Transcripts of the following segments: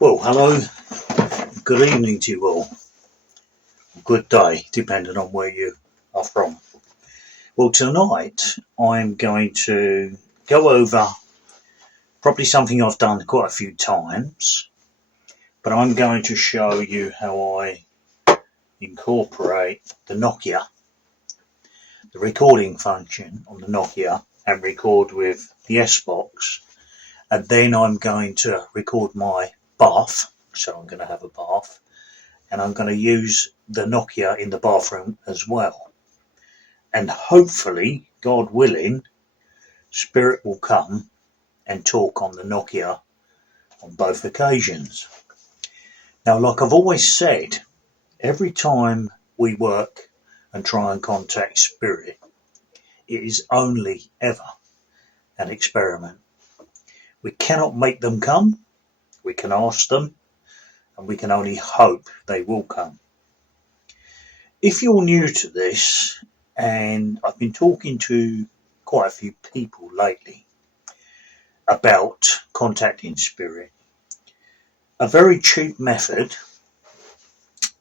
Well, hello, good evening to you all. Good day, depending on where you are from. Well, tonight I'm going to go over probably something I've done quite a few times, but I'm going to show you how I incorporate the Nokia, the recording function on the Nokia, and record with the S-Box. And then I'm going to record my bath, so I'm going to have a bath, and I'm going to use the Nokia in the bathroom as well. And hopefully, God willing, Spirit will come and talk on the Nokia on both occasions. Now, like I've always said, every time we work and try and contact Spirit, it is only ever an experiment. We cannot make them come, we can ask them, and we can only hope they will come. If you're new to this, and I've been talking to quite a few people lately about contacting Spirit, a very cheap method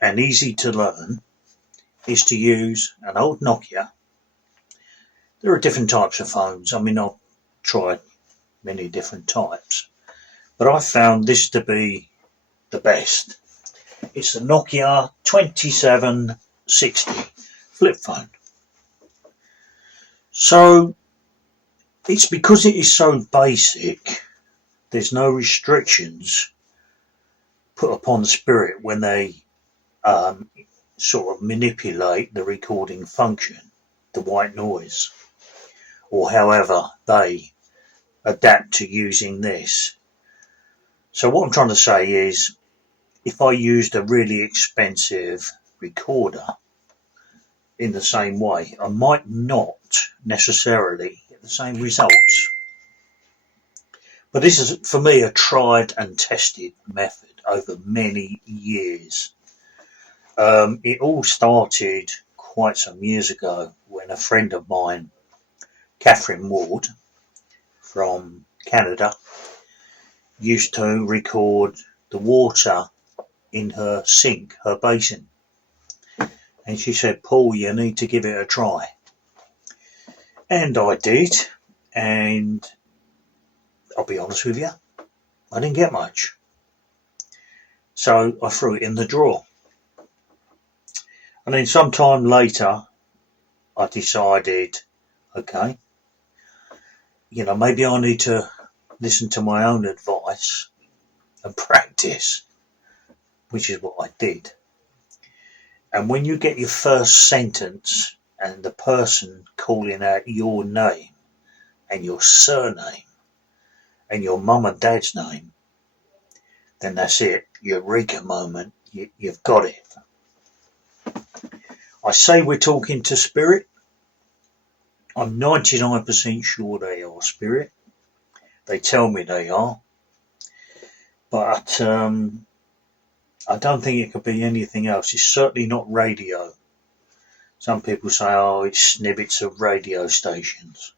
and easy to learn is to use an old Nokia. There are different types of phones. I mean, I've tried many different types, but I found this to be the best. It's the Nokia 2760 flip phone. So it's because it is so basic, there's no restrictions put upon Spirit when they sort of manipulate the recording function, the white noise, or however they adapt to using this. So what I'm trying to say is, if I used a really expensive recorder in the same way, I might not necessarily get the same results. But this is, for me, a tried and tested method over many years. It all started quite some years ago when a friend of mine, Catherine Ward from Canada, used to record the water in her sink, her basin. And she said, "Paul, you need to give it a try." And I did, and I'll be honest with you, I didn't get much. So I threw it in the drawer. And then sometime later, I decided, okay, maybe I need to listen to my own advice and practice, which is what I did. And when you get your first sentence and the person calling out your name and your surname and your mum and dad's name, then that's it, eureka moment, you've got it. I say we're talking to Spirit. I'm 99% sure they are Spirit. They tell me they are. But I don't think it could be anything else. It's certainly not radio. Some people say, oh, it's snippets of radio stations.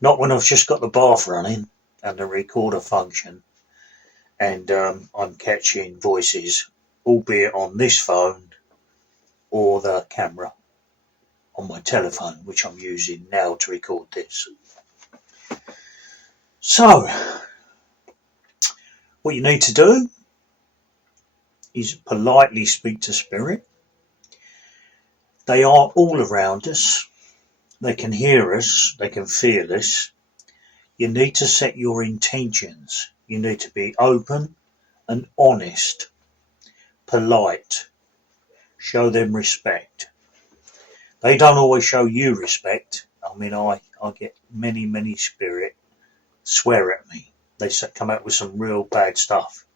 Not when I've just got the bath running and the recorder function, and I'm catching voices, albeit on this phone or the camera on my telephone, which I'm using now to record this. So, what you need to do is politely speak to Spirit. They are all around us. They can hear us. They can feel us. You need to set your intentions. You need to be open and honest, polite. Show them respect. They don't always show you respect. I mean, I get many Spirit swear at me. They come out with some real bad stuff.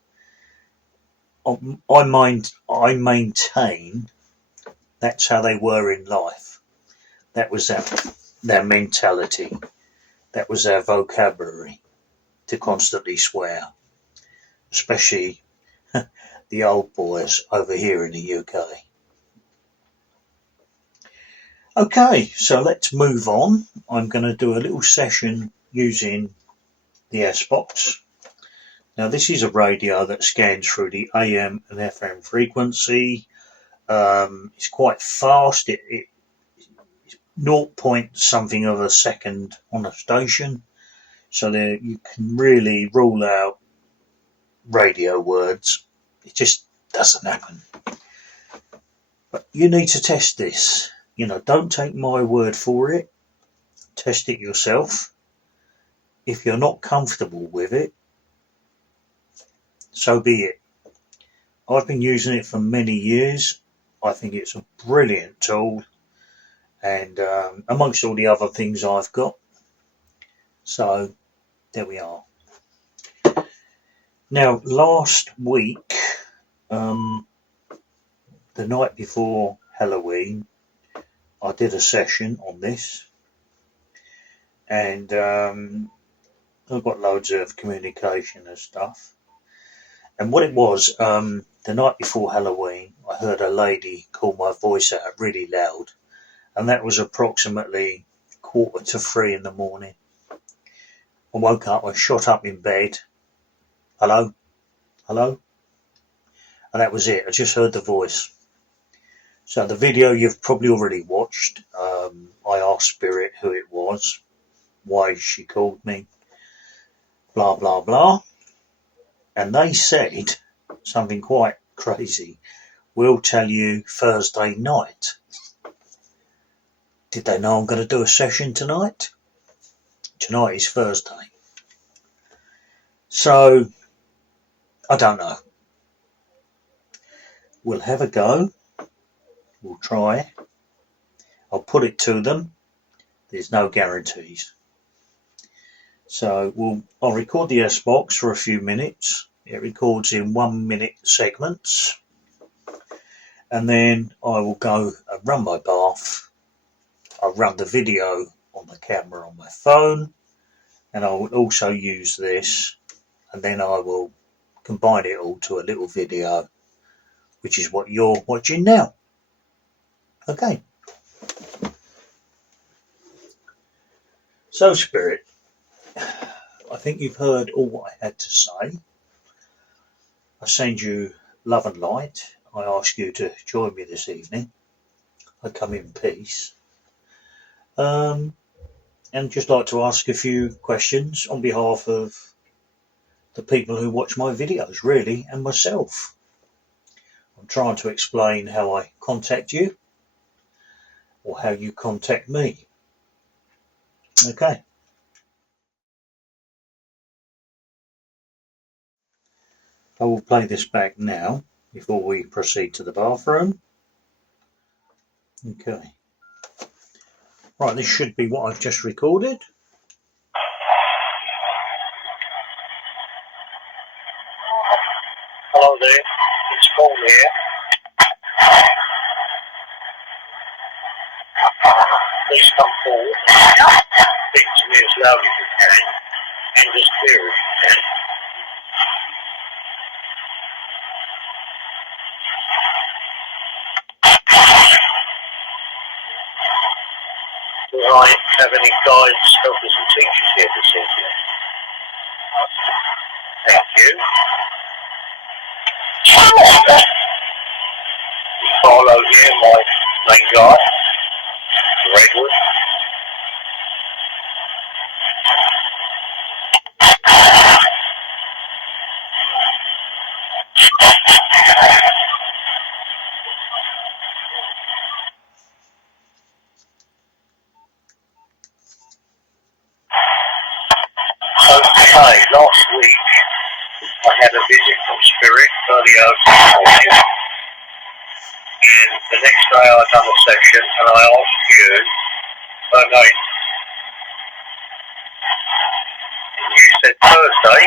I maintain that's how they were in life. That was their mentality. That was their vocabulary, to constantly swear, especially the old boys over here in the UK. Okay, so let's move on. I'm going to do a little session using the S-Box. Now this is a radio that scans through the AM and FM frequency. It's quite fast. It's 0 point something of a second on a station, so there you can really rule out radio words. It just doesn't happen. But you need to test this. Don't take my word for it. Test it yourself. If you're not comfortable with it, so be it. I've been using it for many years. I think it's a brilliant tool, and amongst all the other things I've got. So there we are. Now last week, the night before Halloween, I did a session on this, and I've got loads of communication and stuff. And what it was, the night before Halloween, I heard a lady call my voice out really loud, and that was approximately 2:45 in the morning. I woke up, I shot up in bed. Hello? Hello? And that was it. I just heard the voice. So the video you've probably already watched. I asked Spirit who it was, why she called me, blah, blah, blah. And they said something quite crazy. We'll tell you Thursday night. Did they know I'm going to do a session tonight? Tonight is Thursday. So, I don't know. We'll have a go. We'll try. I'll put it to them. There's no guarantees. So I'll record the S-Box for a few minutes. It records in 1 minute segments. And then I will go and run my bath. I'll run the video on the camera on my phone. And I will also use this. And then I will combine it all to a little video, which is what you're watching now. Okay. So, Spirit, I think you've heard all what I had to say. I send you love and light. I ask you to join me this evening. I come in peace. And just like to ask a few questions on behalf of the people who watch my videos, really, and myself. I'm trying to explain how I contact you, or how you contact me. Okay. I will play this back now before we proceed to the bathroom. Okay. Right, this should be what I've just recorded. Hello there, it's Paul here. Please come forward, speak to me as loud as you can, and as clear as you can. Do I have any guides, helpers and teachers here this evening? Thank you. Follow here, my main guy, Redwood. Okay, last week I had a visit from Spirit earlier this morning, and the next day I done a session and I asked you her name. And you said Thursday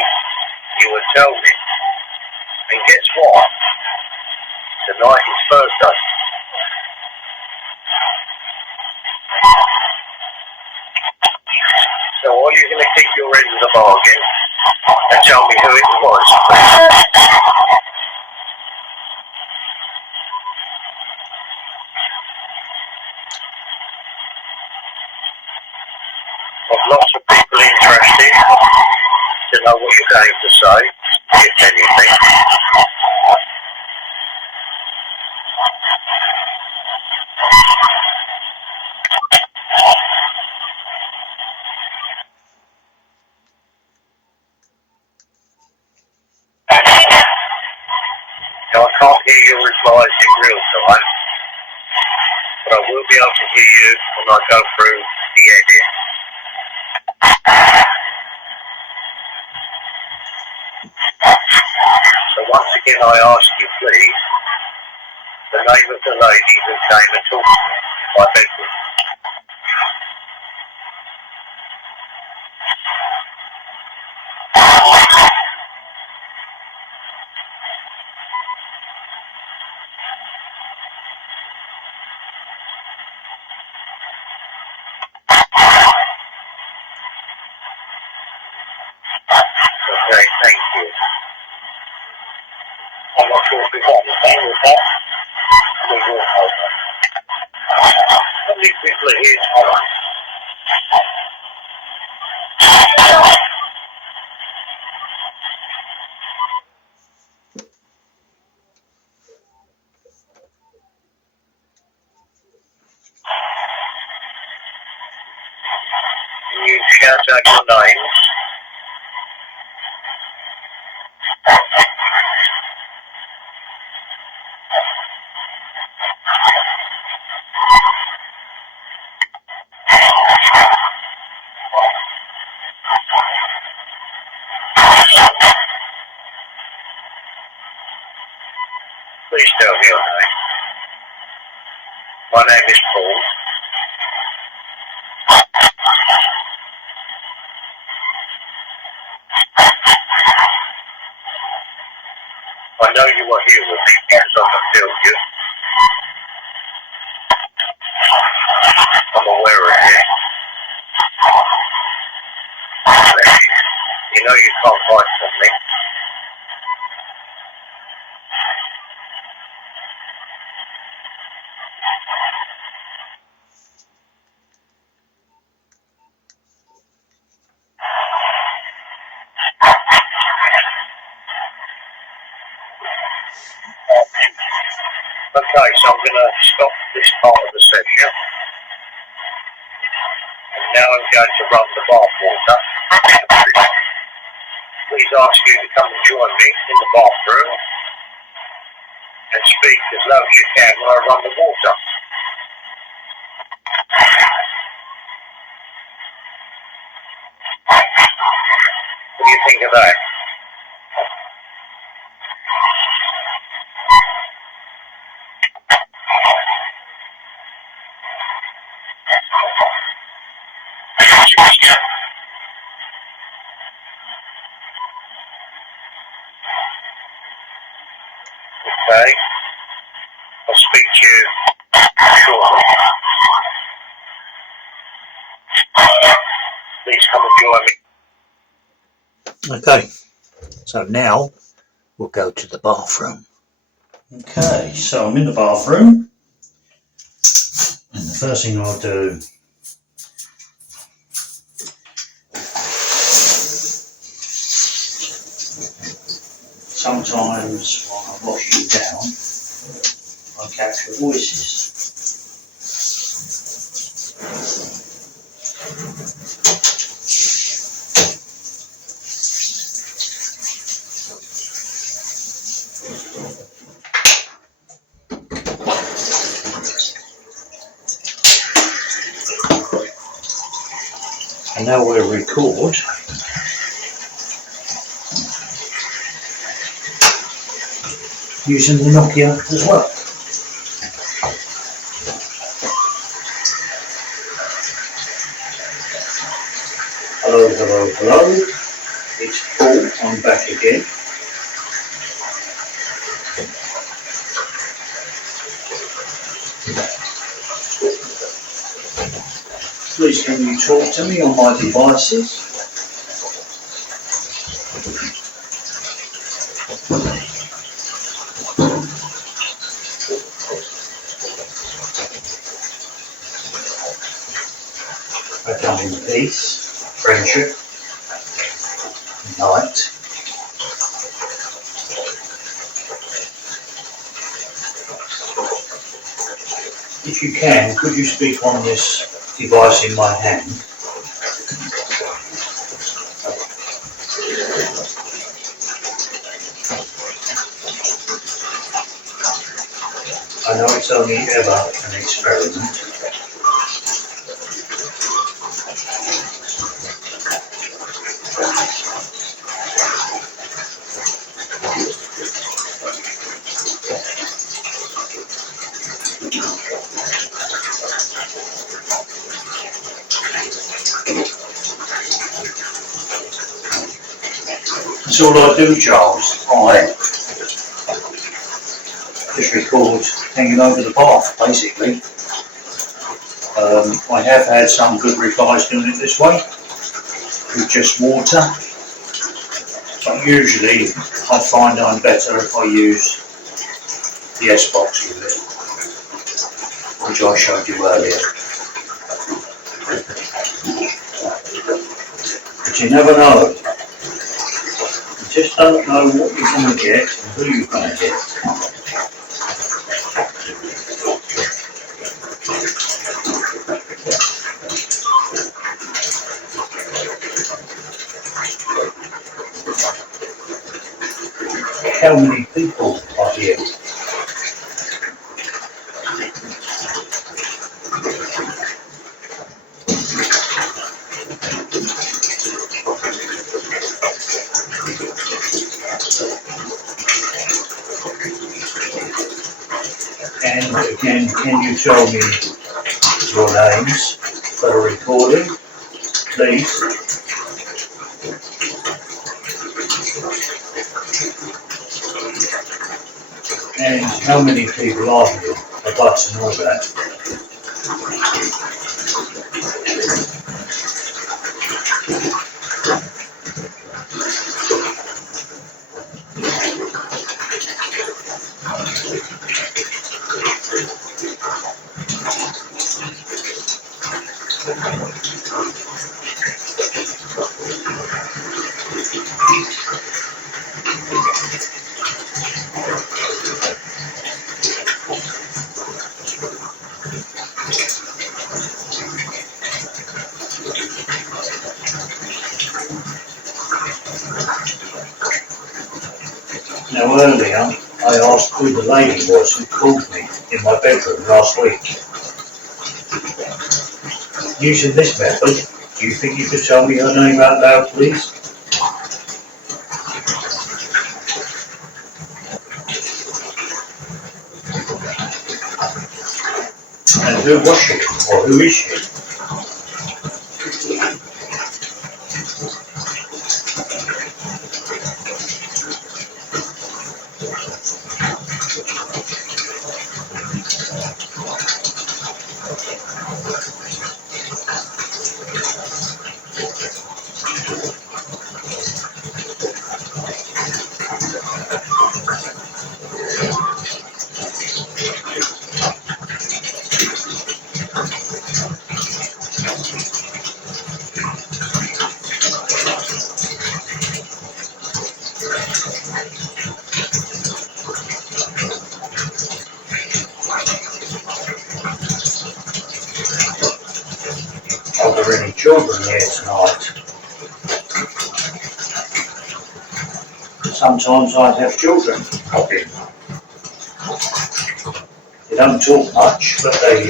you would tell me. And guess what? Tonight is Thursday. So are you going to keep your end of the bargain and tell me who it was? I've lots of people interested to know what you're going to say. if anything. Now I can't hear your replies in real time, but I will be able to hear you when I go through the edit. So once again I ask you please, the name of the lady who came and talked to me in my bedroom. Okay, thank you. I'm not sure if we've got anything with that. We will hold on. How many people are here tonight? Can you shout out your names? Please tell me your name. My name is Paul. I know you are here with me because I can feel you. I'm aware of you. You know you can't hide from me. Okay, so I'm going to stop this part of the session. And now I'm going to run the bath water. Please ask you to come and join me in the bathroom and speak as loud as you can when I run the water. What do you think of that? Okay, I'll speak to you shortly. Please come and join me. Okay, so now we'll go to the bathroom. Okay, so I'm in the bathroom, and the first thing I'll do sometimes while I'm washing down, I capture voices. And now we'll record using the Nokia as well. Hello, hello, hello. It's Paul. I'm back again. Please can you talk to me on my devices? I come in peace, friendship, light, if you can, could you speak on this device in my hand? I know it's only ever an experiment. That's all I do, Charles. I just record hanging over the bath, basically. I have had some good replies doing it this way, with just water. But usually I find I'm better if I use the S-Box with it, which I showed you earlier. But you never know. You just don't know what you're going to get and who you're going to get. How many people are here? And again, can you tell me your names for the recording, please? And how many people are here? I'd like to know that. Now earlier, I asked who the lady was who called me in my bedroom last week. Using this method, do you think you could tell me her name out loud, please? And who was she, or who is she? Are there any children here tonight? Sometimes I'd have children pop in. They don't talk much, but they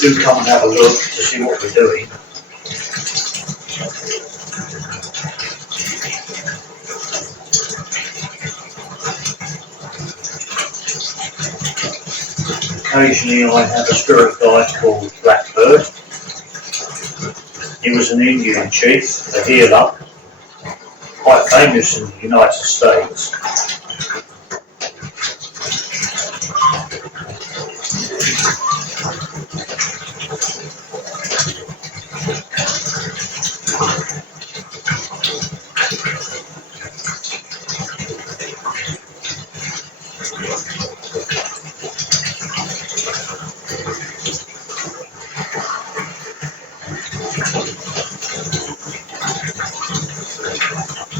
do come and have a look to see what we're doing. Occasionally I have a spirit guide called Blackbird. He was an Indian chief, a healer, quite famous in the United States.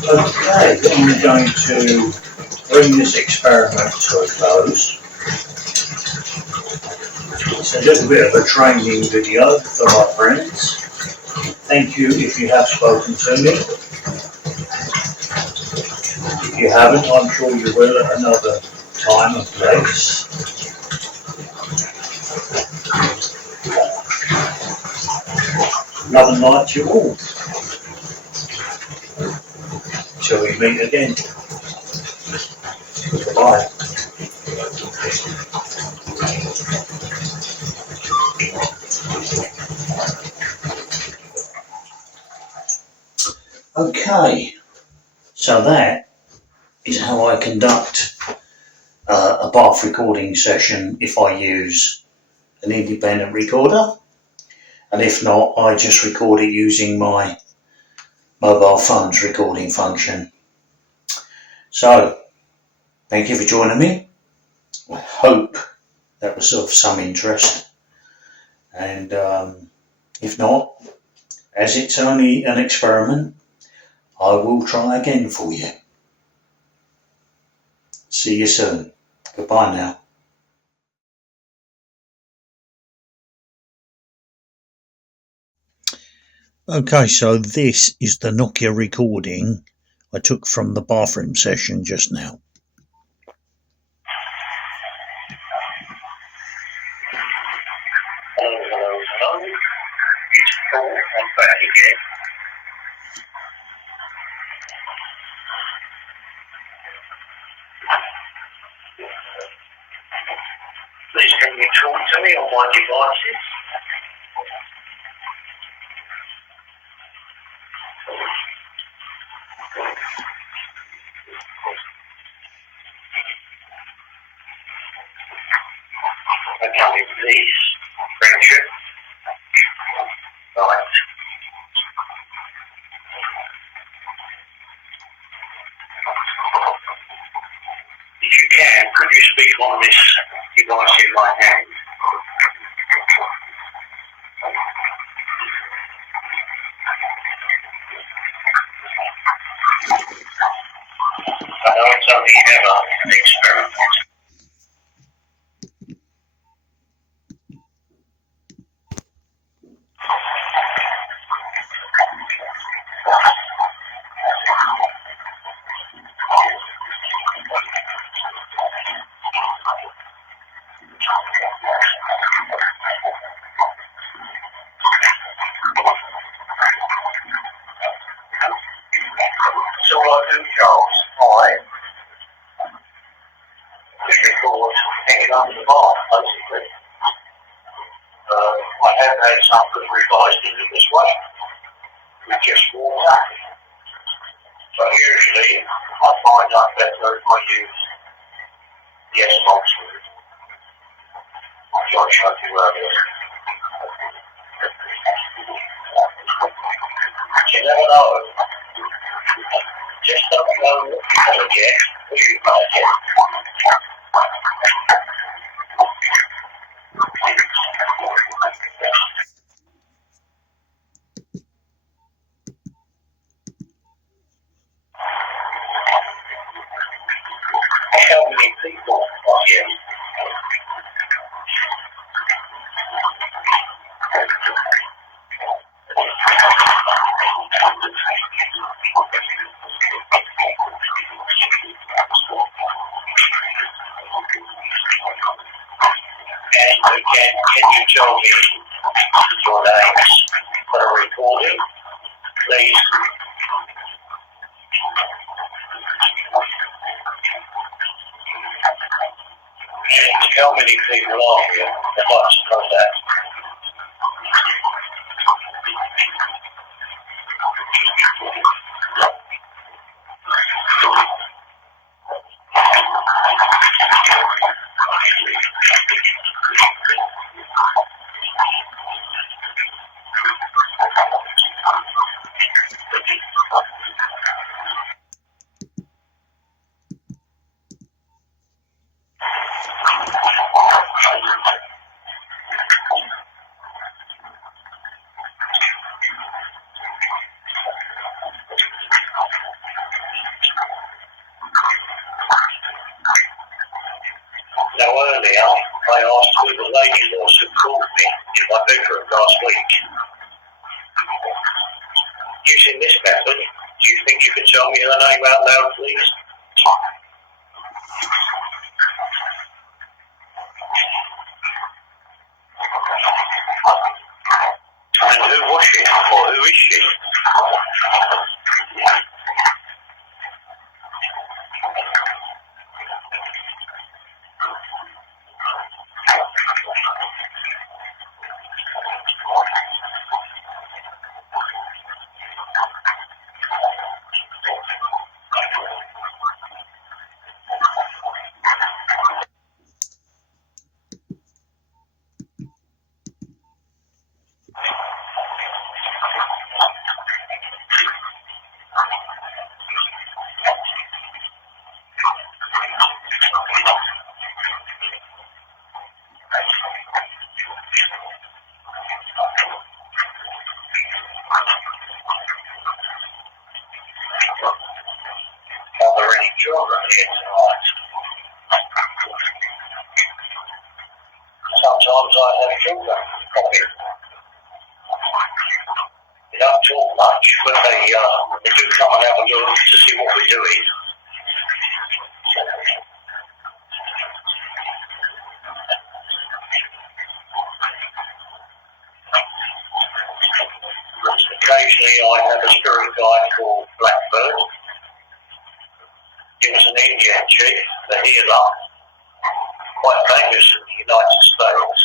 Okay, I'm going to bring this experiment to a close. It's a little bit of a training video for my friends. Thank you if you have spoken to me. If you haven't, I'm sure you will at another time and place. Love and light to you all. Till we meet again. Goodbye. Okay, so that is how I conduct a bath recording session if I use an independent recorder, and if not, I just record it using my mobile phone's recording function. So, thank you for joining me. I hope that was of some interest, and if not, as it's only an experiment, I will try again for you. See you soon. Goodbye now. Okay, so this is the Nokia recording I took from the bathroom session just now. Hello. It's Paul. I'm back again. Please can you talk to me on my devices? Okay, please. Friendship. Right. If you can, could you speak on this device in my hand? I know it's only ever an experiment. So what I do, Charles, I just record hanging under the bar, basically. I have had some that revised into this way, with just water. So usually, I find out better if I use the S-Box route, which I showed you earlier. You never know. Just don't know what you're going to get, who you're going to get. How many people are here? And again, can you tell me your names for the recording, please? And how many people are here? I'd like to know that. Now earlier, I asked who the lady was who called me in my bedroom last week. Using this method, do you think you could tell me her name out loud, please? And who was she, or who is she? Are there any children here tonight? Sometimes I have children come in. They don't talk much, but they do come and have a look to see what we're doing. Occasionally I have a spirit guide called Blackbird. He was an Indian chief, the healer, quite famous in the United States.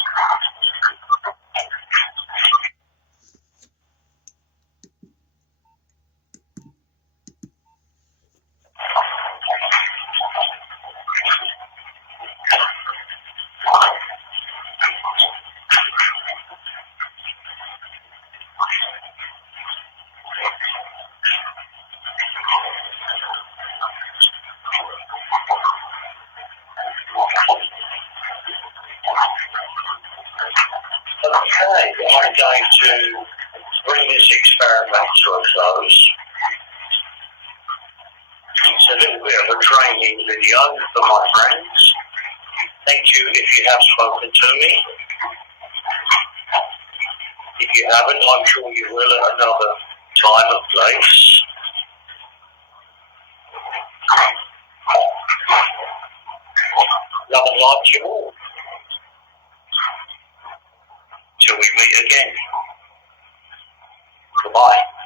Okay, I'm going to bring this experiment to a close. It's a little bit of a training video for my friends. Thank you if you have spoken to me. If you haven't, I'm sure you will at another time and place. Love and light to you all. Till we meet again. Goodbye.